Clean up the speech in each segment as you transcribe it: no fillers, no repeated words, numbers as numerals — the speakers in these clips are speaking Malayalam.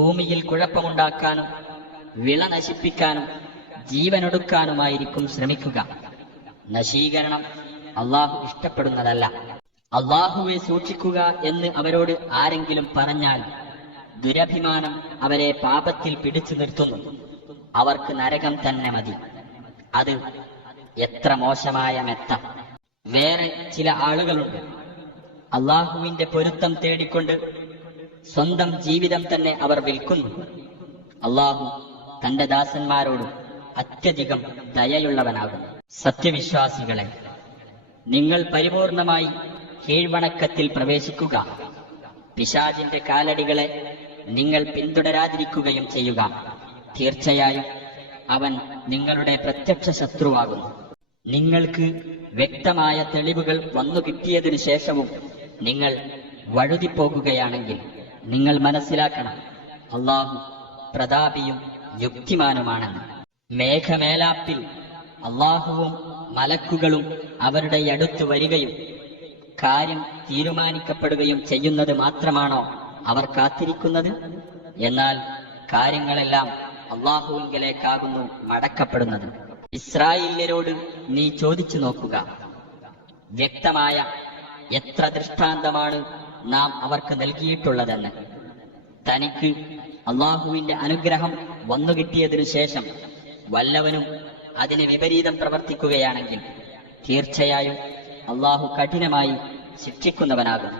ഭൂമിയിൽ കുഴപ്പമുണ്ടാക്കാനും വിള നശിപ്പിക്കാനും ജീവനൊടുക്കാനുമായിരിക്കും ശ്രമിക്കുക. നശീകരണം അള്ളാഹു ഇഷ്ടപ്പെടുന്നതല്ല. അള്ളാഹുവെ സൂക്ഷിക്കുക എന്ന് അവരോട് ആരെങ്കിലും പറഞ്ഞാൽ ദുരഭിമാനം അവരെ പാപത്തിൽ പിടിച്ചു നിർത്തുന്നു. അവർക്ക് നരകം തന്നെ മതി. അത് എത്ര മോശമായ മെത്ത. വേറെ ചില ആളുകളുണ്ട്, അള്ളാഹുവിന്റെ പൊരുത്തം തേടിക്കൊണ്ട് സ്വന്തം ജീവിതം തന്നെ അവർ വിൽക്കുന്നു. അള്ളാഹു തന്റെ ദാസന്മാരോട് അത്യധികം ദയയുള്ളവനാകുന്നു. സത്യവിശ്വാസികളെ, നിങ്ങൾ പരിപൂർണമായി കീഴ്വണക്കത്തിൽ പ്രവേശിക്കുക. പിശാചിന്റെ കാലടികളെ നിങ്ങൾ പിന്തുടരാതിരിക്കുകയും ചെയ്യുക. തീർച്ചയായും അവൻ നിങ്ങളുടെ പ്രത്യക്ഷ ശത്രുവാകുന്നു. നിങ്ങൾക്ക് വ്യക്തമായ തെളിവുകൾ വന്നു കിട്ടിയതിനു ശേഷവും നിങ്ങൾ വഴുതിപ്പോകുകയാണെങ്കിൽ നിങ്ങൾ മനസ്സിലാക്കണം, അള്ളാഹു പ്രതാപിയും യുക്തിമാനുമാണെന്ന്. മേഘമേലാപ്പിൽ അള്ളാഹുവും മലക്കുകളും അവരുടെ അടുത്ത് വരികയും കാര്യം തീരുമാനിക്കപ്പെടുകയും ചെയ്യുന്നത് മാത്രമാണോ അവർ കാത്തിരിക്കുന്നത്? എന്നാൽ കാര്യങ്ങളെല്ലാം അള്ളാഹുവിങ്കലേക്കാകുന്നു മടക്കപ്പെടുന്നത്. ഇസ്രായേല്യരോട് നീ ചോദിച്ചു നോക്കുക, വ്യക്തമായ എത്ര ദൃഷ്ടാന്തമാണ് നാം അവർക്ക് നൽകിയിട്ടുള്ളതെന്ന്. തനിക്ക് അള്ളാഹുവിന്റെ അനുഗ്രഹം വന്നു കിട്ടിയതിനു ശേഷം വല്ലവനും അതിന് വിപരീതം പ്രവർത്തിക്കുകയാണെങ്കിൽ തീർച്ചയായും അള്ളാഹു കഠിനമായി ശിക്ഷിക്കുന്നവനാകും.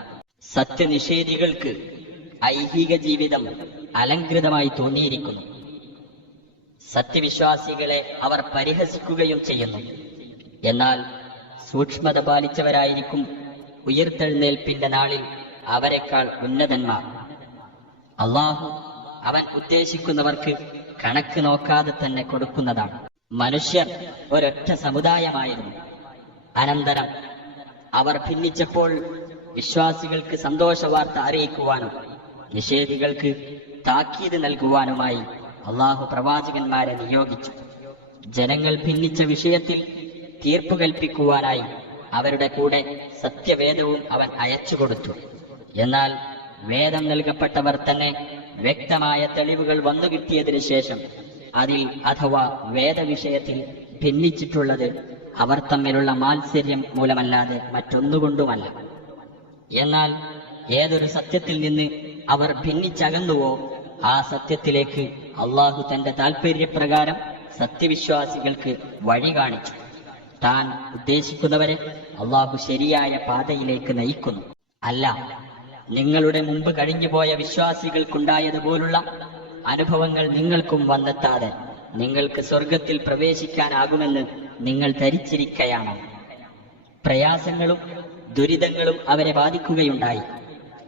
സത്യനിഷേധികൾക്ക് ഐഹിക ജീവിതം അലങ്കൃതമായി തോന്നിയിരിക്കുന്നു. സത്യവിശ്വാസികളെ അവർ പരിഹസിക്കുകയും ചെയ്യുന്നു. എന്നാൽ സൂക്ഷ്മത പാലിച്ചവരായിരിക്കും ഉയർത്തെഴുന്നേൽപ്പിന്റെ നാളിൽ അവരെക്കാൾ ഉന്നതന്മാർ. അള്ളാഹു അവൻ ഉദ്ദേശിക്കുന്നവർക്ക് കണക്ക് നോക്കാതെ തന്നെ കൊടുക്കുന്നതാണ്. മനുഷ്യർ ഒരൊറ്റ സമുദായമായിരുന്നു. അനന്തരം അവർ ഭിന്നിച്ചപ്പോൾ വിശ്വാസികൾക്ക് സന്തോഷവാർത്ത അറിയിക്കുവാനും നിഷേധികൾക്ക് താക്കീത് നൽകുവാനുമായി അള്ളാഹു പ്രവാചകന്മാരെ നിയോഗിച്ചു. ജനങ്ങൾ ഭിന്നിച്ച വിഷയത്തിൽ തീർപ്പു കൽപ്പിക്കുവാനായി അവരുടെ കൂടെ സത്യവേദവും അവൻ അയച്ചുകൊടുത്തു. എന്നാൽ വേദം നൽകപ്പെട്ടവർ തന്നെ വ്യക്തമായ തെളിവുകൾ വന്നു കിട്ടിയതിനു ശേഷം അതിൽ അഥവാ വേദവിഷയത്തിൽ ഭിന്നിച്ചിട്ടുള്ളത് അവർ തമ്മിലുള്ള മാത്സര്യം മൂലമല്ലാതെ മറ്റൊന്നുകൊണ്ടുമല്ല. എന്നാൽ ഏതൊരു സത്യത്തിൽ നിന്ന് അവർ ഭിന്നിച്ചകന്നുവോ ആ സത്യത്തിലേക്ക് അള്ളാഹു തന്റെ താൽപര്യപ്രകാരം സത്യവിശ്വാസികൾക്ക് വഴി കാണിച്ചു. താൻ ഉദ്ദേശിക്കുന്നവരെ അള്ളാഹു ശരിയായ പാതയിലേക്ക് നയിക്കുന്നു. അല്ല, നിങ്ങളുടെ മുമ്പ് കഴിഞ്ഞുപോയ വിശ്വാസികൾക്കുണ്ടായതുപോലുള്ള അനുഭവങ്ങൾ നിങ്ങൾക്കും വന്നെത്താതെ നിങ്ങൾക്ക് സ്വർഗത്തിൽ പ്രവേശിക്കാനാകുമെന്ന് നിങ്ങൾ ധരിച്ചിരിക്കയാണോ? പ്രയാസങ്ങളും ദുരിതങ്ങളും അവരെ ബാധിക്കുകയുണ്ടായി.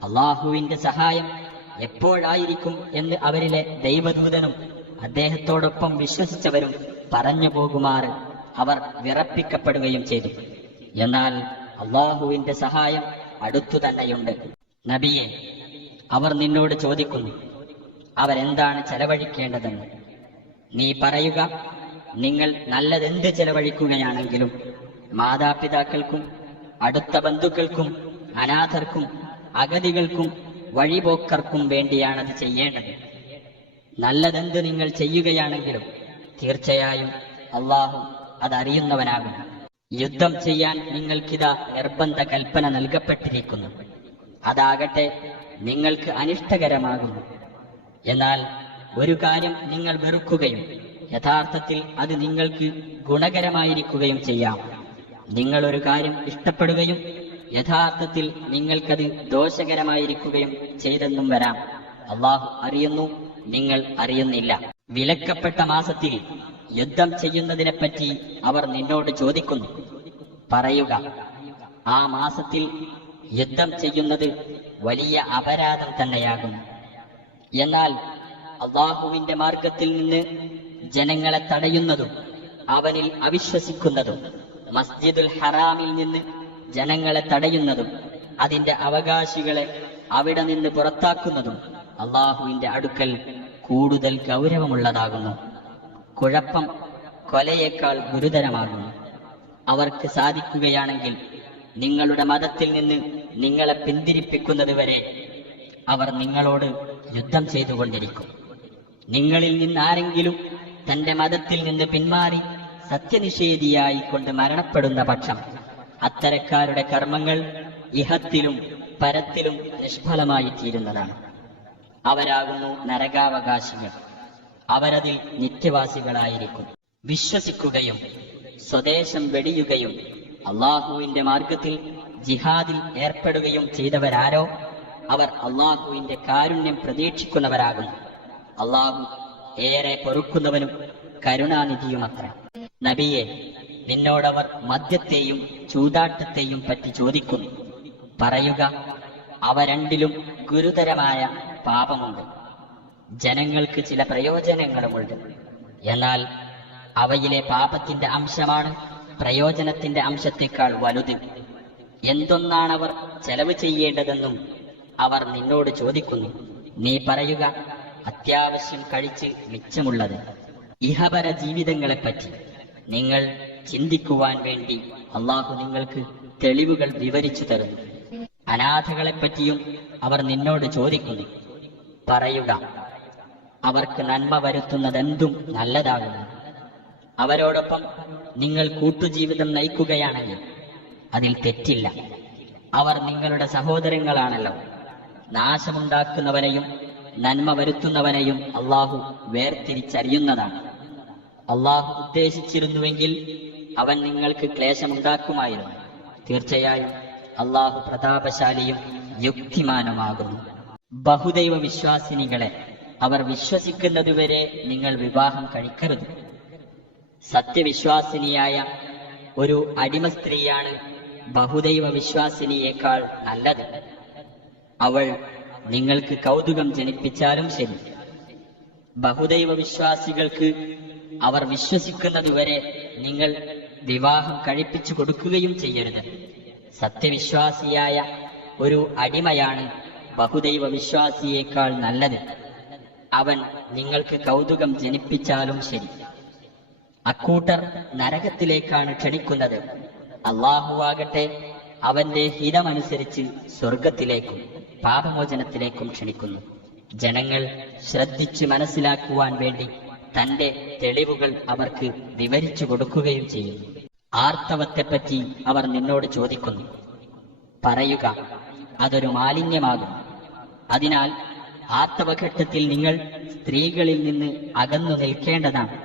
അള്ളാഹുവിന്റെ സഹായം എപ്പോഴായിരിക്കും എന്ന് അവരിലെ ദൈവദൂതനും അദ്ദേഹത്തോടൊപ്പം വിശ്വസിച്ചവരും പറഞ്ഞു പോകുമാറ് അവർ വിറപ്പിക്കപ്പെടുകയും ചെയ്തു. എന്നാൽ അള്ളാഹുവിന്റെ സഹായം അടുത്തു തന്നെയുണ്ട്. നബിയെ, അവർ നിന്നോട് ചോദിക്കുന്നു, അവരെന്താണ് ചെലവഴിക്കേണ്ടതെന്ന്. നീ പറയുക, നിങ്ങൾ നല്ലതെന്ത് ചെലവഴിക്കുകയാണെങ്കിലും മാതാപിതാക്കൾക്കും അടുത്ത ബന്ധുക്കൾക്കും അനാഥർക്കും അഗതികൾക്കും വഴിപോക്കർക്കും വേണ്ടിയാണത് ചെയ്യേണ്ടത്. നല്ലതെന്ത് നിങ്ങൾ ചെയ്യുകയാണെങ്കിലും തീർച്ചയായും അള്ളാഹു അതറിയുന്നവനാകും. യുദ്ധം ചെയ്യാൻ നിങ്ങൾക്കിതാ നിർബന്ധ കൽപ്പന നൽകപ്പെട്ടിരിക്കുന്നു. അതാകട്ടെ നിങ്ങൾക്ക് അനിഷ്ടകരമാകുന്നു. എന്നാൽ ഒരു കാര്യം നിങ്ങൾ വെറുക്കുകയും യഥാർത്ഥത്തിൽ അത് നിങ്ങൾക്ക് ഗുണകരമായിരിക്കുകയും ചെയ്യാം. നിങ്ങൾ ഒരു കാര്യം ഇഷ്ടപ്പെടുകയും യഥാർത്ഥത്തിൽ നിങ്ങൾക്കത് ദോഷകരമായിരിക്കുകയും ചെയ്തെന്നും വരാം. അള്ളാഹു അറിയുന്നു, നിങ്ങൾ അറിയുന്നില്ല. വിലക്കപ്പെട്ട മാസത്തിൽ യുദ്ധം ചെയ്യുന്നതിനെപ്പറ്റി അവർ നിന്നോട് ചോദിക്കുന്നു. പറയുക, ആ മാസത്തിൽ യുദ്ധം ചെയ്യുന്നത് വലിയ അപരാധം തന്നെയാകുന്നു. എന്നാൽ അള്ളാഹുവിന്റെ മാർഗത്തിൽ നിന്ന് ജനങ്ങളെ തടയുന്നതും അവനിൽ അവിശ്വസിക്കുന്നതും മസ്ജിദുൽ ഹറാമിൽ നിന്ന് ജനങ്ങളെ തടയുന്നതും അതിന്റെ അവകാശികളെ അവിടെ നിന്ന് പുറത്താക്കുന്നതും അള്ളാഹുവിന്റെ അടുക്കൽ കൂടുതൽ ഗൗരവമുള്ളതാകുന്നു. കുഴപ്പം കൊലയേക്കാൾ ഗുരുതരമാകുന്നു. അവർക്ക് സാധിക്കുകയാണെങ്കിൽ നിങ്ങളുടെ മതത്തിൽ നിന്ന് നിങ്ങളെ പിന്തിരിപ്പിക്കുന്നത് വരെ അവർ നിങ്ങളോട് യുദ്ധം ചെയ്തുകൊണ്ടിരിക്കും. നിങ്ങളിൽ നിന്നാരെങ്കിലും തന്റെ മതത്തിൽ നിന്ന് പിന്മാറി സത്യനിഷേധിയായി കൊണ്ട് മരണപ്പെടുന്ന പക്ഷം അത്തരക്കാരുടെ കർമ്മങ്ങൾ ഇഹത്തിലും പരത്തിലും നിഷ്ഫലമായി തീരുന്നതാണ്. അവരാകുന്നു നരകാവകാശികൾ. അവരതിൽ നിത്യവാസികളായിരിക്കും. വിശ്വസിക്കുകയും സ്വദേശം വെടിയുകയും അള്ളാഹുവിന്റെ മാർഗത്തിൽ ജിഹാദിൽ ഏർപ്പെടുകയും ചെയ്തവരാരോ അവർ അള്ളാഹുവിന്റെ കാരുണ്യം പ്രതീക്ഷിക്കുന്നവരാകുന്നു. അള്ളാഹു ഏറെ പൊറുക്കുന്നവനും കരുണാനിധിയുമത്ര. നബിയെ, നിന്നോടവർ മദ്യത്തെയും ചൂതാട്ടത്തെയും പറ്റി ചോദിക്കുന്നു. പറയുക, അവ രണ്ടിലും ഗുരുതരമായ പാപമുണ്ട്. ജനങ്ങൾക്ക് ചില പ്രയോജനങ്ങളുമുണ്ട്. എന്നാൽ അവയിലെ പാപത്തിന്റെ അംശമാണ് പ്രയോജനത്തിന്റെ അംശത്തേക്കാൾ വലുത്. എന്തൊന്നാണവർ ചെലവ് ചെയ്യേണ്ടതെന്നും അവർ നിന്നോട് ചോദിക്കുന്നു. നീ പറയുക, അത്യാവശ്യം കഴിച്ച് മിച്ചമുള്ളത്. ഇഹപര ജീവിതങ്ങളെപ്പറ്റി നിങ്ങൾ ചിന്തിക്കുവാൻ വേണ്ടി അള്ളാഹു നിങ്ങൾക്ക് തെളിവുകൾ വിവരിച്ചു തരുന്നു. അനാഥകളെപ്പറ്റിയും അവർ നിന്നോട് ചോദിക്കുന്നു. പറയുക, അവർക്ക് നന്മ വരുത്തുന്നതെന്തും നല്ലതാകുന്നു. അവരോടൊപ്പം നിങ്ങൾ കൂട്ടുജീവിതം നയിക്കുകയാണെങ്കിൽ അതിൽ തെറ്റില്ല. അവർ നിങ്ങളുടെ സഹോദരങ്ങളാണല്ലോ. നാശമുണ്ടാക്കുന്നവനെയും നന്മ വരുത്തുന്നവനെയും അള്ളാഹു വേർതിരിച്ചറിയുന്നതാണ്. അള്ളാഹു ഉദ്ദേശിച്ചിരുന്നുവെങ്കിൽ അവൻ നിങ്ങൾക്ക് ക്ലേശമുണ്ടാക്കുമായിരുന്നു. തീർച്ചയായും അള്ളാഹു പ്രതാപശാലിയും യുക്തിമാനുമാകുന്നു. ബഹുദൈവ വിശ്വാസിനികളെ അവർ വിശ്വസിക്കുന്നതുവരെ നിങ്ങൾ വിവാഹം കഴിക്കരുത്. സത്യവിശ്വാസിനിയായ ഒരു അടിമ സ്ത്രീയാണ് ബഹുദൈവ വിശ്വാസിനിയേക്കാൾ നല്ലത്. അവൾ നിങ്ങൾക്ക് കൗതുകം ജനിപ്പിച്ചാലും ശരി. ബഹുദൈവ വിശ്വാസികൾക്ക് അവർ വിശ്വസിക്കുന്നതുവരെ നിങ്ങൾ വിവാഹം കഴിപ്പിച്ചു കൊടുക്കുകയും ചെയ്യരുത്. സത്യവിശ്വാസിയായ ഒരു അടിമയാണ് ബഹുദൈവ വിശ്വാസിയേക്കാൾ നല്ലത്. അവൻ നിങ്ങൾക്ക് കൗതുകം ജനിപ്പിച്ചാലും ശരി. അക്കൂട്ടർ നരകത്തിലേക്കാണ് ക്ഷണിക്കുന്നത്. അള്ളാഹുവാകട്ടെ അവന്റെ ഹിതമനുസരിച്ച് സ്വർഗത്തിലേക്കും പാപമോചനത്തിലേക്കും ക്ഷണിക്കുന്നു. ജനങ്ങൾ ശ്രദ്ധിച്ച് മനസ്സിലാക്കുവാൻ വേണ്ടി തന്റെ തെളിവുകൾ അവർക്ക് വിവരിച്ചു കൊടുക്കുകയും ചെയ്യുന്നു. ആർത്തവത്തെപ്പറ്റി അവർ നിന്നോട് ചോദിക്കുന്നു. പറയുക, അതൊരു മാലിന്യമാകും. അതിനാൽ ആർത്തവഘട്ടത്തിൽ നിങ്ങൾ സ്ത്രീകളിൽ നിന്ന് അകന്നു നിൽക്കേണ്ടതാണ്.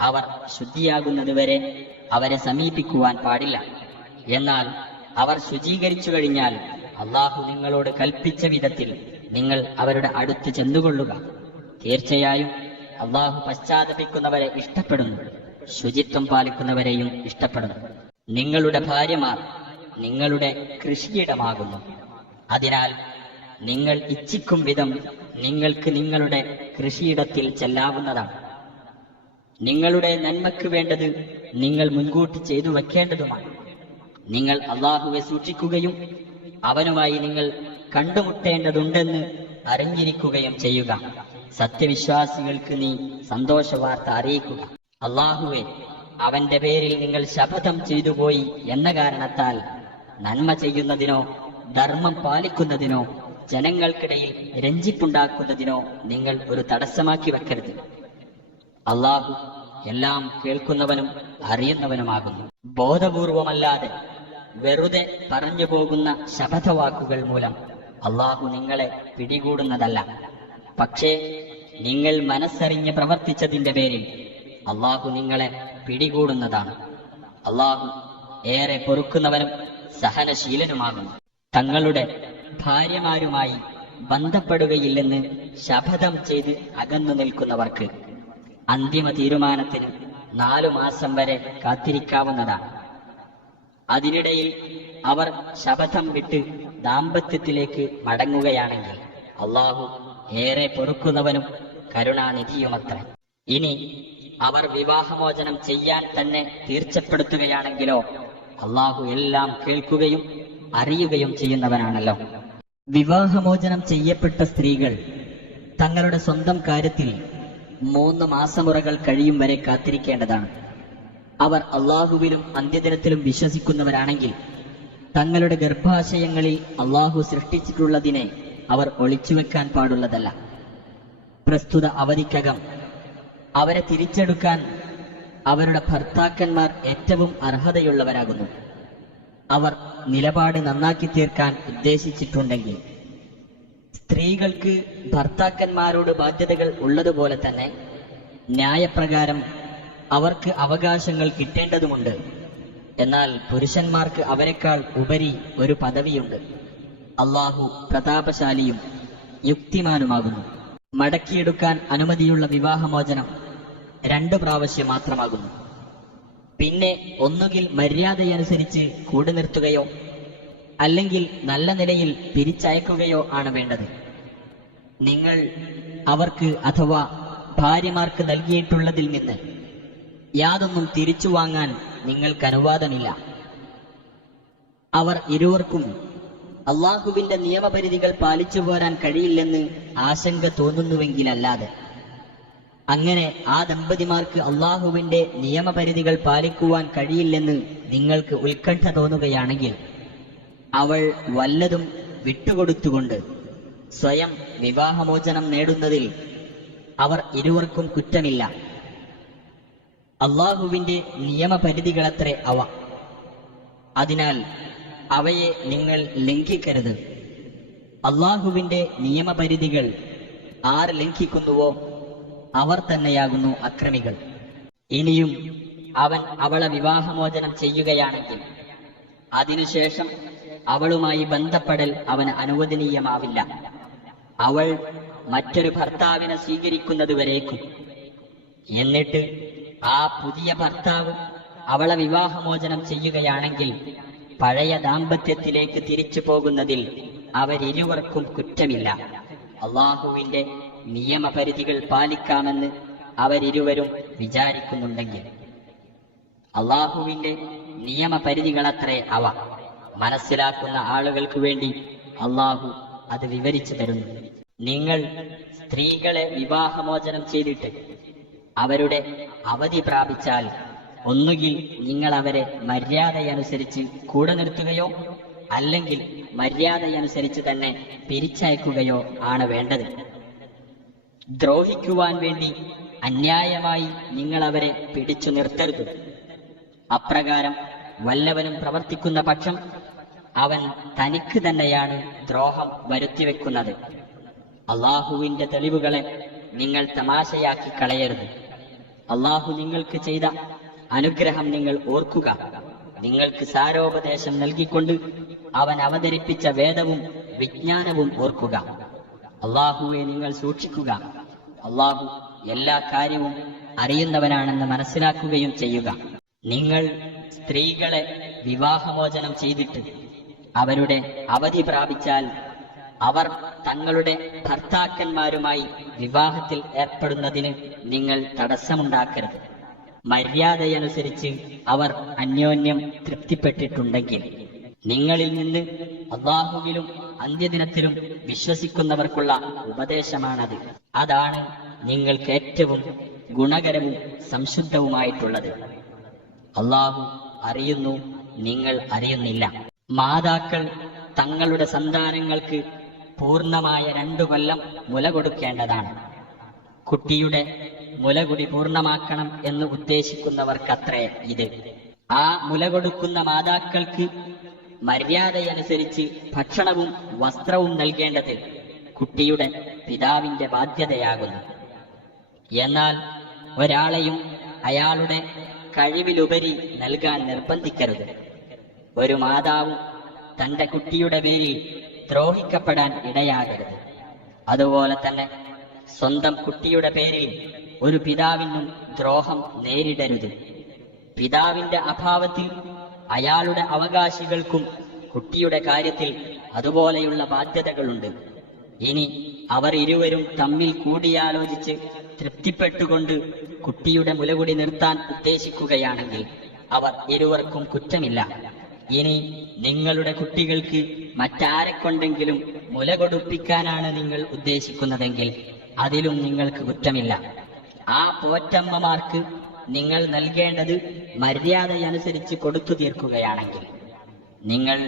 അവർ ശുദ്ധിയാകുന്നതുവരെ അവരെ സമീപിക്കുവാൻ പാടില്ല. എന്നാൽ അവർ ശുചീകരിച്ചു കഴിഞ്ഞാൽ അള്ളാഹു നിങ്ങളോട് കൽപ്പിച്ച വിധത്തിൽ നിങ്ങൾ അവരുടെ അടുത്ത് ചെന്നുകൊള്ളുക. തീർച്ചയായും അള്ളാഹു പശ്ചാത്തപിക്കുന്നവരെ ഇഷ്ടപ്പെടുന്നു, ശുചിത്വം പാലിക്കുന്നവരെയും ഇഷ്ടപ്പെടുന്നു. നിങ്ങളുടെ ഭാര്യമാർ നിങ്ങളുടെ കൃഷിയിടമാകുന്നു. അതിനാൽ നിങ്ങൾ ഇച്ഛിക്കും വിധം നിങ്ങൾക്ക് നിങ്ങളുടെ കൃഷിയിടത്തിൽ ചെല്ലാവുന്നതാണ്. നിങ്ങളുടെ നന്മയ്ക്ക് വേണ്ടത് നിങ്ങൾ മുൻകൂട്ടി ചെയ്തു വയ്ക്കേണ്ടതുമാണ്. നിങ്ങൾ അള്ളാഹുവെ സൂക്ഷിക്കുകയും അവനുമായി നിങ്ങൾ കണ്ടുമുട്ടേണ്ടതുണ്ടെന്ന് അറിഞ്ഞിരിക്കുകയും ചെയ്യുക. സത്യവിശ്വാസികൾക്ക് നീ സന്തോഷവാർത്ത അറിയിക്കുക. അള്ളാഹുവെ, അവന്റെ പേരിൽ നിങ്ങൾ ശപഥം ചെയ്തുപോയി എന്ന കാരണത്താൽ നന്മ ചെയ്യുന്നതിനോ ധർമ്മം പാലിക്കുന്നതിനോ ജനങ്ങൾക്കിടയിൽ രഞ്ജിപ്പുണ്ടാക്കുന്നതിനോ നിങ്ങൾ ഒരു തടസ്സമാക്കി വെക്കരുത്. അള്ളാഹു എല്ലാം കേൾക്കുന്നവനും അറിയുന്നവനുമാകുന്നു. ബോധപൂർവമല്ലാതെ വെറുതെ പറഞ്ഞു പോകുന്ന ശപഥവാക്കുകൾ മൂലം അള്ളാഹു നിങ്ങളെ പിടികൂടുന്നതല്ല. പക്ഷേ നിങ്ങൾ മനസ്സറിഞ്ഞ് പ്രവർത്തിച്ചതിന്റെ പേരിൽ അള്ളാഹു നിങ്ങളെ പിടികൂടുന്നതാണ്. അള്ളാഹു ഏറെ പൊറുക്കുന്നവനും സഹനശീലനുമാകുന്നു. തങ്ങളുടെ ഭാര്യമാരുമായി ബന്ധപ്പെടുകയില്ലെന്ന് ശപഥം ചെയ്ത് അകന്നു നിൽക്കുന്നവർക്ക് അന്തിമ തീരുമാനത്തിന് 4 മാസം വരെ കാത്തിരിക്കാവുന്നതാണ്. അതിനിടയിൽ അവർ ശപഥം വിട്ട് ദാമ്പത്യത്തിലേക്ക് മടങ്ങുകയാണെങ്കിൽ അള്ളാഹു ഏറെ പൊറുക്കുന്നവനും കരുണാനിധിയുമത്ര. ഇനി അവർ വിവാഹമോചനം ചെയ്യാൻ തന്നെ തീർച്ചപ്പെടുത്തുകയാണെങ്കിലോ അള്ളാഹു എല്ലാം കേൾക്കുകയും അറിയുകയും ചെയ്യുന്നവനാണല്ലോ. വിവാഹമോചനം ചെയ്യപ്പെട്ട സ്ത്രീകൾ തങ്ങളുടെ സ്വന്തം കാര്യത്തിൽ 3 മാസമുറകൾ കഴിയും വരെ കാത്തിരിക്കേണ്ടതാണ്. അവർ അള്ളാഹുവിലും അന്ത്യദിനത്തിലും വിശ്വസിക്കുന്നവരാണെങ്കിൽ തങ്ങളുടെ ഗർഭാശയങ്ങളിൽ അള്ളാഹു സൃഷ്ടിച്ചിട്ടുള്ളതിനെ അവർ ഒളിച്ചുവെക്കാൻ പാടുള്ളതല്ല. പ്രസ്തുത അവധിക്കകം അവരെ തിരിച്ചെടുക്കാൻ അവരുടെ ഭർത്താക്കന്മാർ ഏറ്റവും അർഹതയുള്ളവരാകുന്നു. അവർ നിലപാട് നന്നാക്കി തീർക്കാൻ ഉദ്ദേശിച്ചിട്ടുണ്ടെങ്കിൽ. സ്ത്രീകൾക്ക് ഭർത്താക്കന്മാരോട് ബാധ്യതകൾ ഉള്ളതുപോലെ തന്നെ ന്യായപ്രകാരം അവർക്ക് അവകാശങ്ങൾ കിട്ടേണ്ടതുമുണ്ട്. എന്നാൽ പുരുഷന്മാർക്ക് അവരെക്കാൾ ഉപരി ഒരു പദവിയുണ്ട്. അള്ളാഹു പ്രതാപശാലിയും യുക്തിമാനുമാകുന്നു. മടക്കിയെടുക്കാൻ അനുമതിയുള്ള വിവാഹമോചനം 2 പ്രാവശ്യം മാത്രമാകുന്നു. പിന്നെ ഒന്നുകിൽ മര്യാദയനുസരിച്ച് കൂടെ നിർത്തുകയോ അല്ലെങ്കിൽ നല്ല നിലയിൽ പിരിച്ചയക്കുകയോ ആണ് വേണ്ടത്. നിങ്ങൾ അവർക്ക് അഥവാ ഭാര്യമാർക്ക് നൽകിയിട്ടുള്ളതിൽ നിന്ന് യാതൊന്നും തിരിച്ചു വാങ്ങാൻ നിങ്ങൾക്ക് അനുവാദമില്ല. അവർ ഇരുവർക്കും അള്ളാഹുവിന്റെ നിയമപരിധികൾ പാലിച്ചു പോരാൻ കഴിയില്ലെന്ന് ആശങ്ക തോന്നുന്നുവെങ്കിലല്ലാതെ. അങ്ങനെ ആ ദമ്പതിമാർക്ക് അള്ളാഹുവിന്റെ നിയമപരിധികൾ പാലിക്കുവാൻ കഴിയില്ലെന്ന് നിങ്ങൾക്ക് ഉത്കണ്ഠ തോന്നുകയാണെങ്കിൽ അവൾ വല്ലതും വിട്ടുകൊടുത്തുകൊണ്ട് സ്വയം വിവാഹമോചനം നേടുന്നതിൽ അവർ ഇരുവർക്കും കുറ്റമില്ല. അള്ളാഹുവിന്റെ നിയമപരിധികളത്രേ അവ. അതിനാൽ അവയെ നിങ്ങൾ ലംഘിക്കരുത്. അള്ളാഹുവിന്റെ നിയമപരിധികൾ ആർ ലംഘിക്കുന്നുവോ അവർ തന്നെയാകുന്നു അക്രമികൾ. ഇനിയും അവൻ അവളെ വിവാഹമോചനം ചെയ്യുകയാണെങ്കിൽ അതിനുശേഷം അവളുമായി ബന്ധപ്പെടൽ അവന് അനുവദനീയമാവില്ല. അവൾ മറ്റൊരു ഭർത്താവിനെ സ്വീകരിക്കുന്നതുവരേക്കും. എന്നിട്ട് ആ പുതിയ ഭർത്താവ് അവളെ വിവാഹമോചനം ചെയ്യുകയാണെങ്കിൽ പഴയ ദാമ്പത്യത്തിലേക്ക് തിരിച്ചു പോകുന്നതിൽ അവരിരുവർക്കും കുറ്റമില്ല. അള്ളാഹുവിന്റെ നിയമപരിധികൾ പാലിക്കാമെന്ന് അവരിരുവരും വിചാരിക്കുന്നുണ്ടെങ്കിൽ. അള്ളാഹുവിന്റെ നിയമപരിധികളത്രേ അവ. മനസ്സിലാക്കുന്ന ആളുകൾക്ക് വേണ്ടി അള്ളാഹു അത് വിവരിച്ചു തരുന്നു. നിങ്ങൾ സ്ത്രീകളെ വിവാഹമോചനം ചെയ്തിട്ട് അവരുടെ അവധി പ്രാപിച്ചാൽ ഒന്നുകിൽ നിങ്ങൾ അവരെ മര്യാദയനുസരിച്ച് കൂടെ നിർത്തുകയോ അല്ലെങ്കിൽ മര്യാദയനുസരിച്ച് തന്നെ പിരിച്ചയക്കുകയോ ആണ് വേണ്ടത്. ദ്രോഹിക്കുവാൻ വേണ്ടി അന്യായമായി നിങ്ങൾ അവരെ പിടിച്ചു നിർത്തരുത്. അപ്രകാരം വല്ലവനും പ്രവർത്തിക്കുന്ന പക്ഷം അവൻ തനിക്ക് തന്നെയാണ് ദ്രോഹം വരുത്തിവെക്കുന്നത്. അള്ളാഹുവിന്റെ തെളിവുകളെ നിങ്ങൾ തമാശയാക്കി കളയരുത്. അള്ളാഹു നിങ്ങൾക്ക് ചെയ്ത അനുഗ്രഹം നിങ്ങൾ ഓർക്കുക. നിങ്ങൾക്ക് സാരോപദേശം നൽകിക്കൊണ്ട് അവൻ അവതരിപ്പിച്ച വേദവും വിജ്ഞാനവും ഓർക്കുക. അള്ളാഹുവെ നിങ്ങൾ സൂക്ഷിക്കുക. അള്ളാഹു എല്ലാ കാര്യവും അറിയുന്നവനാണെന്ന് മനസ്സിലാക്കുകയും ചെയ്യുക. നിങ്ങൾ സ്ത്രീകളെ വിവാഹമോചനം ചെയ്തിട്ട് അവരുടെ അവധി പ്രാപിച്ചാൽ അവർ തങ്ങളുടെ ഭർത്താക്കന്മാരുമായി വിവാഹത്തിൽ ഏർപ്പെടുന്നതിന് നിങ്ങൾ തടസ്സമുണ്ടാക്കരുത്. മര്യാദയനുസരിച്ച് അവർ അന്യോന്യം തൃപ്തിപ്പെട്ടിട്ടുണ്ടെങ്കിൽ. നിങ്ങളിൽ നിന്ന് അള്ളാഹുവിലും അന്ത്യദിനത്തിലും വിശ്വസിക്കുന്നവർക്കുള്ള ഉപദേശമാണത്. അതാണ് നിങ്ങൾക്ക് ഏറ്റവും ഗുണകരവും സംശുദ്ധവുമായിട്ടുള്ളത്. അള്ളാഹു അറിയുന്നു, നിങ്ങൾ അറിയുന്നില്ല. മാതാക്കൾ തങ്ങളുടെ സന്താനങ്ങൾക്ക് പൂർണ്ണമായ 2 കൊല്ലം മുല കൊടുക്കേണ്ടതാണ്. കുട്ടിയുടെ മുലകുടി പൂർണ്ണമാക്കണം എന്ന് ഉദ്ദേശിക്കുന്നവർക്കത്രേ ഇത്. ആ മുല കൊടുക്കുന്ന മാതാക്കൾക്ക് മര്യാദയനുസരിച്ച് ഭക്ഷണവും വസ്ത്രവും നൽകേണ്ടത് കുട്ടിയുടെ പിതാവിന്റെ ബാധ്യതയാകുന്നു. എന്നാൽ ഒരാളെയും അയാളുടെ കഴിവിലുപരി നൽകാൻ നിർബന്ധിക്കരുത്. ഒരു മാതാവും തന്റെ കുട്ടിയുടെ പേരിൽ ദ്രോഹിക്കപ്പെടാൻ ഇടയാകരുത്. അതുപോലെ തന്നെ സ്വന്തം കുട്ടിയുടെ പേരിൽ ഒരു പിതാവിനും ദ്രോഹം നേരിടരുത്. പിതാവിന്റെ അഭാവത്തിൽ അയാളുടെ അവകാശികൾക്കും കുട്ടിയുടെ കാര്യത്തിൽ അതുപോലെയുള്ള ബാധ്യതകളുണ്ട്. ഇനി അവർ ഇരുവരും തമ്മിൽ കൂടിയാലോചിച്ച് തൃപ്തിപ്പെട്ടുകൊണ്ട് കുട്ടിയുടെ മുലകുടി നിർത്താൻ ഉദ്ദേശിക്കുകയാണെങ്കിൽ അവർ ഇരുവർക്കും കുറ്റമില്ല. ഇനി നിങ്ങളുടെ കുട്ടികൾക്ക് മറ്റാരെക്കൊണ്ടെങ്കിലും മുല കൊടുപ്പിക്കാനാണ് നിങ്ങൾ ഉദ്ദേശിക്കുന്നതെങ്കിൽ അതിലും നിങ്ങൾക്ക് കുറ്റമില്ല. ആ പോറ്റമ്മമാർക്ക് നിങ്ങൾ നൽകേണ്ടത് മര്യാദയനുസരിച്ച് കൊടുത്തു തീർക്കുകയാണെങ്കിൽ. നിങ്ങൾ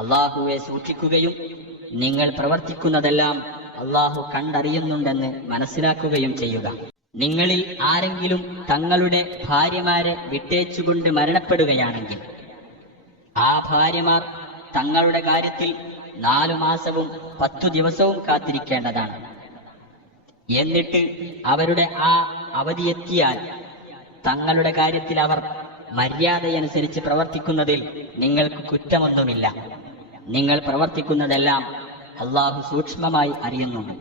അള്ളാഹുവെ സൂക്ഷിക്കുകയും നിങ്ങൾ പ്രവർത്തിക്കുന്നതെല്ലാം അള്ളാഹു കണ്ടറിയുന്നുണ്ടെന്ന് മനസ്സിലാക്കുകയും ചെയ്യുക. നിങ്ങളിൽ ആരെങ്കിലും തങ്ങളുടെ ഭാര്യമാരെ വിട്ടേച്ചുകൊണ്ട് മരണപ്പെടുകയാണെങ്കിൽ ആ ഭാര്യമാർ തങ്ങളുടെ കാര്യത്തിൽ 4 മാസവും 10 ദിവസവും കാത്തിരിക്കേണ്ടതാണ്. എന്നിട്ട് അവരുടെ ആ അവധിയെത്തിയാൽ തങ്ങളുടെ കാര്യത്തിൽ അവർ മര്യാദയനുസരിച്ച് പ്രവർത്തിക്കുന്നതിൽ നിങ്ങൾക്ക് കുറ്റമൊന്നുമില്ല. നിങ്ങൾ പ്രവർത്തിക്കുന്നതെല്ലാം അള്ളാഹു സൂക്ഷ്മമായി അറിയുന്നുണ്ട്.